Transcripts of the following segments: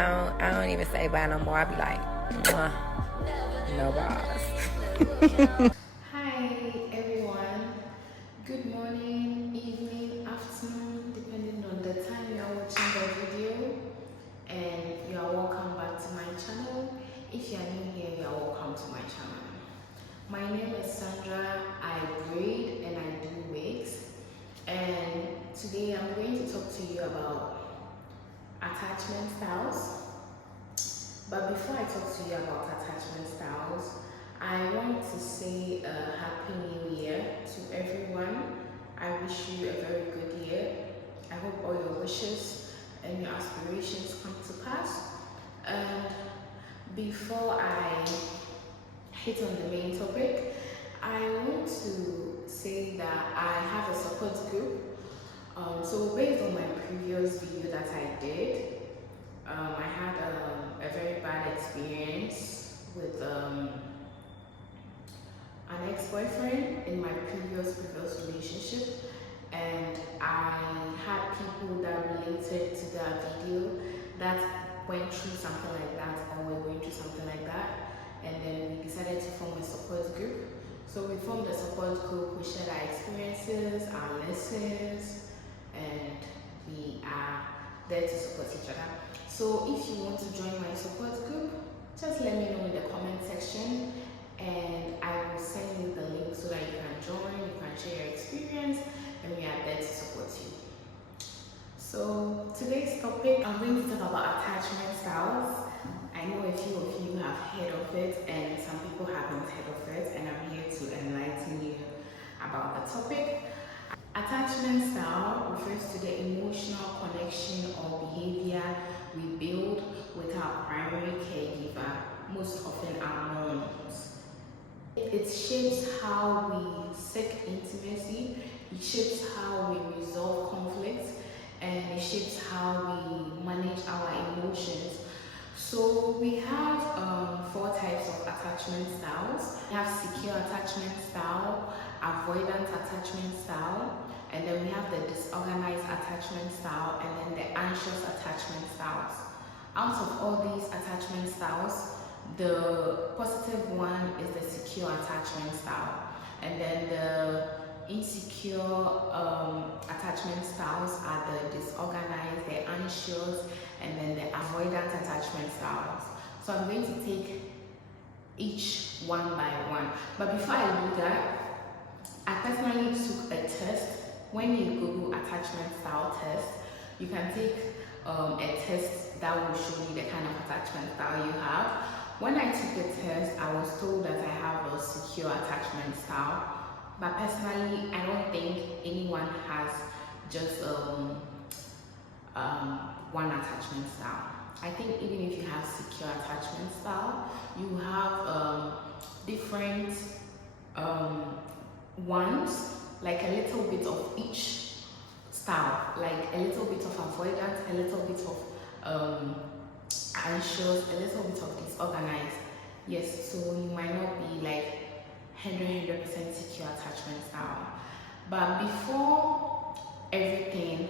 I don't even say bye no more. I be like, mwah, no balls. Hi everyone, good morning, evening, afternoon, depending on the time you are watching the video, and you are welcome back to my channel. If you are new here, you are welcome to my channel. My name is Sandra. I braid and I do wigs, and today I'm going to talk to you about attachment styles. But before I talk to you about attachment styles, I want to say a happy new year to everyone. I wish you a very good year. I hope all your wishes and your aspirations come to pass. And before I hit on the main topic, I want to say that I have a support group. So based on my previous video that I did, I had a very bad experience with an ex-boyfriend in my previous relationship, and I had people that related to that video that went through something like that or were going through something like that, and then we decided to form a support group. So we formed a support group, we shared our experiences, our lessons, and we are there to support each other. So if you want to join my support group, just let me know in the comment section and I will send you the link so that you can join, you can share your experience, and we are there to support you. So today's topic, I'm going to talk about attachment styles. I know a few of you have heard of it and some people haven't heard of it, and I'm here to enlighten you about the topic. Attachment style refers to the emotional connection or behavior we build with our primary caregiver, most often our moms. It shapes how we seek intimacy, it shapes how we resolve conflicts, and it shapes how we manage our emotions. So we have 4 types of attachment styles. We have secure attachment style, avoidant attachment style, and then we have the disorganized attachment style, and then the anxious attachment styles. Out of all these attachment styles, the positive one is the secure attachment style, and then the insecure attachment styles are the disorganized, the anxious, and then the avoidant attachment styles. So I'm going to take each one by one. But before I do that, I personally took a test. When you Google attachment style test, you can take a test that will show you the kind of attachment style you have. When I took the test, I was told that I have a secure attachment style, but personally, I don't think anyone has just one attachment style. I think even if you have secure attachment style, you have different ones, like a little bit of each style, like a little bit of avoidance, a little bit of anxious, a little bit of disorganized. Yes, so you might not be like 100% secure attachment style. But before everything,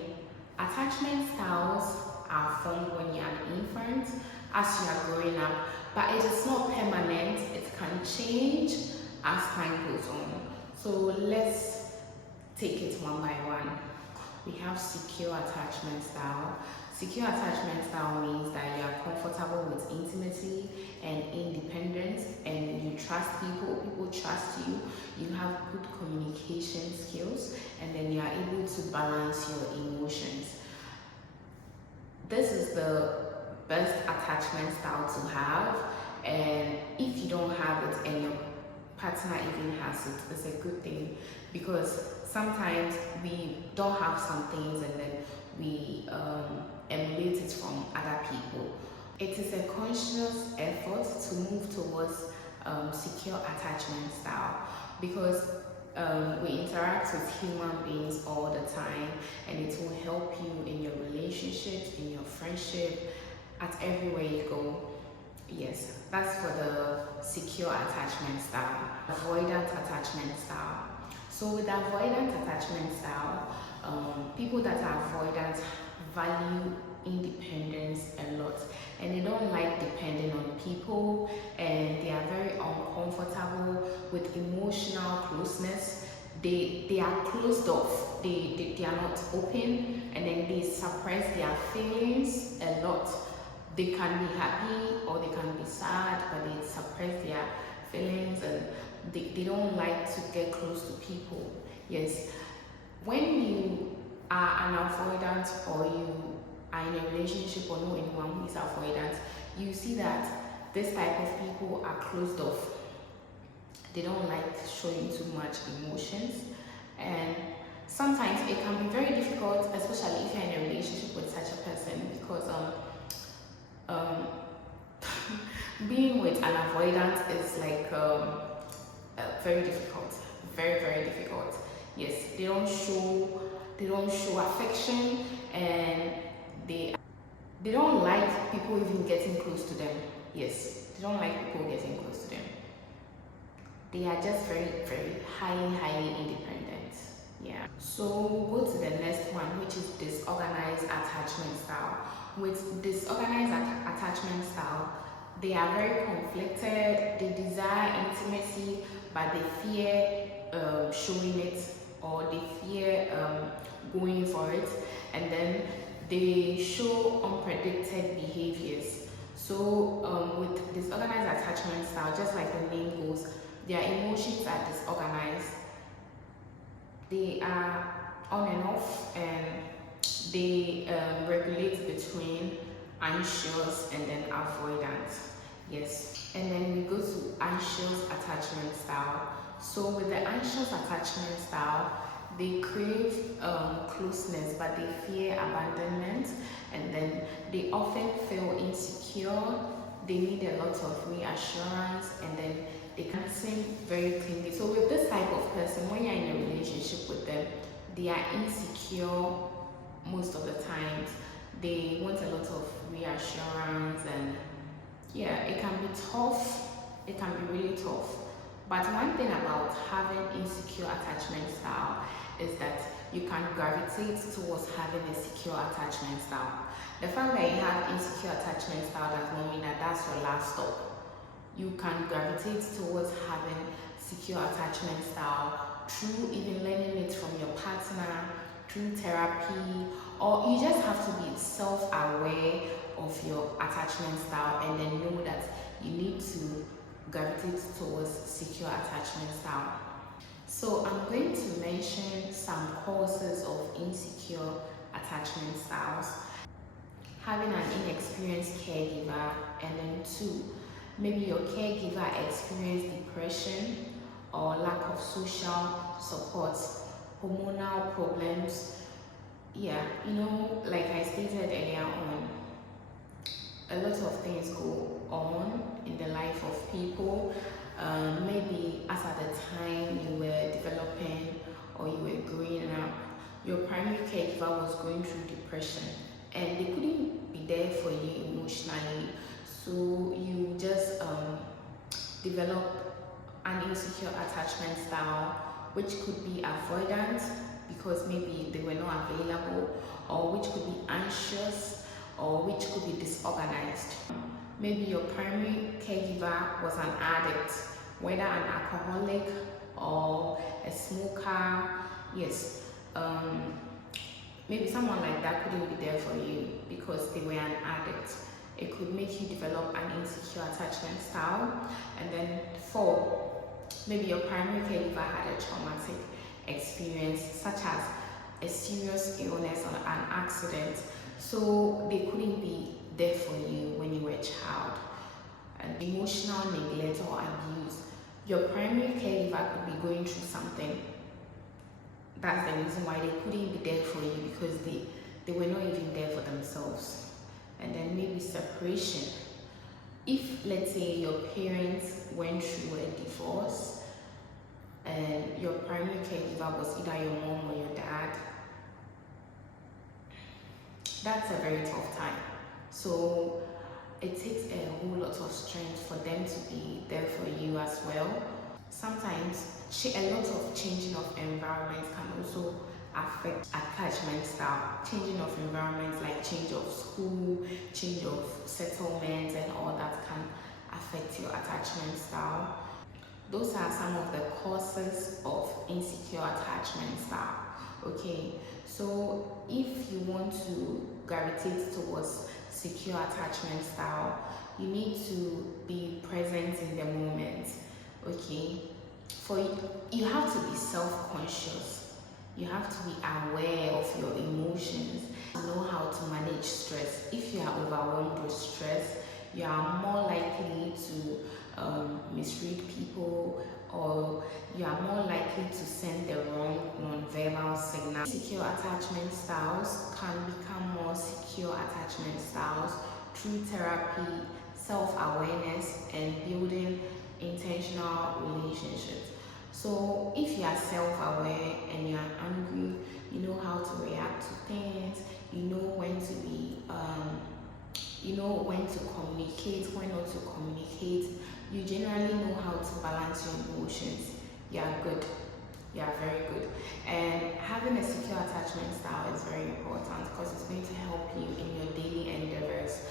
attachment styles are formed when you're an infant, as you are growing up, but it is not permanent. It can change as time goes on. So let's take it one by one. We have secure attachment style. Secure attachment style means that you are comfortable with intimacy and independence, and you trust people, people trust you, you have good communication skills, and then you are able to balance your emotions. This is the best attachment style to have, and if you don't have it and your partner even has it, it's a good thing, because sometimes we don't have some things and then we emulate it from other people. It is a conscious effort to move towards secure attachment style, because we interact with human beings all the time, and it will help you in your relationships, in your friendship, at everywhere you go. Yes, that's for the secure attachment style. Avoidant attachment style. So with the avoidant attachment style, people that are avoidant value independence a lot. lot, and they don't like depending on people, and they are very uncomfortable with emotional closeness. They are closed off, they are not open, and then they suppress their feelings a lot. They can be happy or they can be sad, but they suppress their feelings, and they don't like to get close to people. Yes, when you are an avoidant, or you are in a relationship or know anyone who is avoidant, you see that this type of people are closed off. They don't like showing too much emotions, and sometimes it can be very difficult, especially if you're in a relationship with such a person, because um being with an avoidant is like very difficult, very difficult. Yes, they don't show affection, and they don't like people even getting close to them. Yes, they don't like people getting close to them. They are just very highly independent. Yeah, so we'll go to the next one, which is disorganized attachment style. With disorganized attachment style, they are very conflicted. They desire intimacy, but they fear showing it, or they fear going for it, and then they show unpredicted behaviors. So with disorganized attachment style, just like the name goes, their emotions are disorganized. They are on and off, and they regulate between anxious and then avoidant. Yes, and then we go to anxious attachment style. So with the anxious attachment style, they crave closeness, but they fear abandonment, and then they often feel insecure. They need a lot of reassurance, and then they can seem very clingy. So with this type of person, when you're in a relationship with them, they are insecure most of the times. They want a lot of reassurance, and yeah, it can be tough. It can be really tough. But one thing about having insecure attachment style is that you can gravitate towards having a secure attachment style. The fact that you have insecure attachment style does not mean that that's your last stop. You can gravitate towards having secure attachment style through even learning it from your partner, through therapy, or you just have to be self-aware of your attachment style, and then know that you need to gravitate towards secure attachment style. So I'm going to mention some causes of insecure attachment styles. Having an inexperienced caregiver, and then 2, maybe your caregiver experienced depression or lack of social support, hormonal problems. Yeah, like I stated earlier on, a lot of things go on in the life of people. Maybe as at the time you were developing or you were growing up, your primary caregiver was going through depression, and they couldn't be there for you emotionally. So you just develop an insecure attachment style, which could be avoidant because maybe they were not available, or which could be anxious, or which could be disorganized. Maybe your primary caregiver was an addict, whether an alcoholic or a smoker. Yes, maybe someone like that couldn't be there for you because they were an addict. It could make you develop an insecure attachment style. And then 4, maybe your primary caregiver had a traumatic experience, such as a serious illness or an accident, so they couldn't be there for you when you were a child. And emotional neglect or abuse, your primary caregiver could be going through something. That's the reason why they couldn't be there for you, because they were not even there for themselves. And then maybe separation. If, let's say, your parents went through a divorce and your primary caregiver was either your mom or your dad, that's a very tough time. So it takes a whole lot of strength for them to be there for you as well. Sometimes a lot of changing of environment can also affect attachment style. Changing of environment, like change of school, change of settlement, and all that can affect your attachment style. Those are some of the causes of insecure attachment style. Okay, so if you want to gravitate towards secure attachment style, you need to be present in the moment. Okay, for you have to be self-conscious. You have to be aware of your emotions, know how to manage stress. If you are overwhelmed with stress, you are more likely to misread people, or you are more likely to send the wrong non-verbal signal. Secure attachment styles can become more secure attachment styles through therapy, self-awareness, and building intentional relationships. So if you are self-aware and you are angry, you know how to react to things, you know when to be you know when to communicate, when not to communicate, you generally know how to balance your emotions. You are good. You are very good. And having a secure attachment style is very important because it's going to help you in your daily endeavors.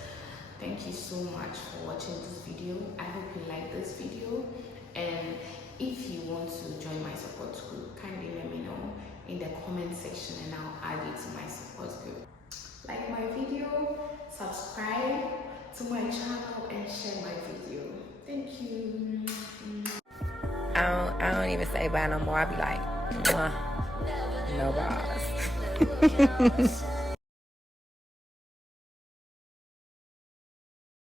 Thank you so much for watching this video. I hope you like this video, and if you want to join my support group, kindly let me know in the comment section and I'll add you to my support group. Like my video, subscribe to my channel, and share my video. Thank you. I don't even say bye no more. I be like, no boss.